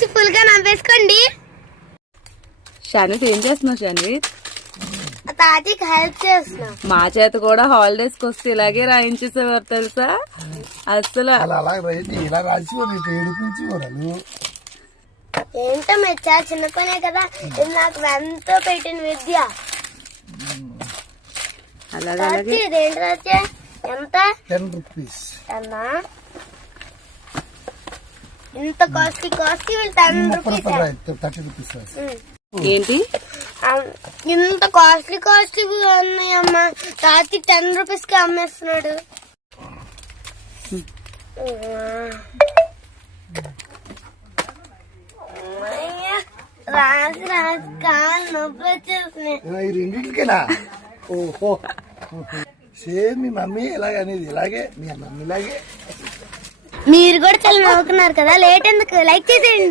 చూసి ఫుల్ గా నవ్వేసుకోండి. షాన్విత్ ఏం చేస్తున్నావు షాన్విత్? తాతకి హెల్ప్ చేస్తున్నా. మా చేత కూడా హాలిడేస్ కి వస్తే ఇలాగే రాయించేసేవారు తెలుసా. అసలు ఏంటో మీరు చాలా చిన్న పనే కదా, ఇది నాకు ఎంతో పెట్టిన విద్య. అలాగే ఇదేంటి ఎంత? 10 rupees. అన్నా ఇంత కాస్ట్లీ వీళ్ళు 10 రూపీస్. 30 rupees. ఏంటి ఇంత కాస్ట్లీ ఉన్నాయమ్మా, తాతి 10 రూపీస్ కి అమ్మేస్తున్నాడు. రాసి కాలు నొప్పి వచ్చేస్తున్నాయి. రెండింటికేనా? ఓహో, సేమ్ మీ మమ్మీ ఎలాగనేది ఇలాగే, మీ మమ్మీ ఇలాగే. మీరు కూడా చాలా నవ్వుకున్నారు కదా, లేట్ ఎందుకు? లైక్ చేసేయండి.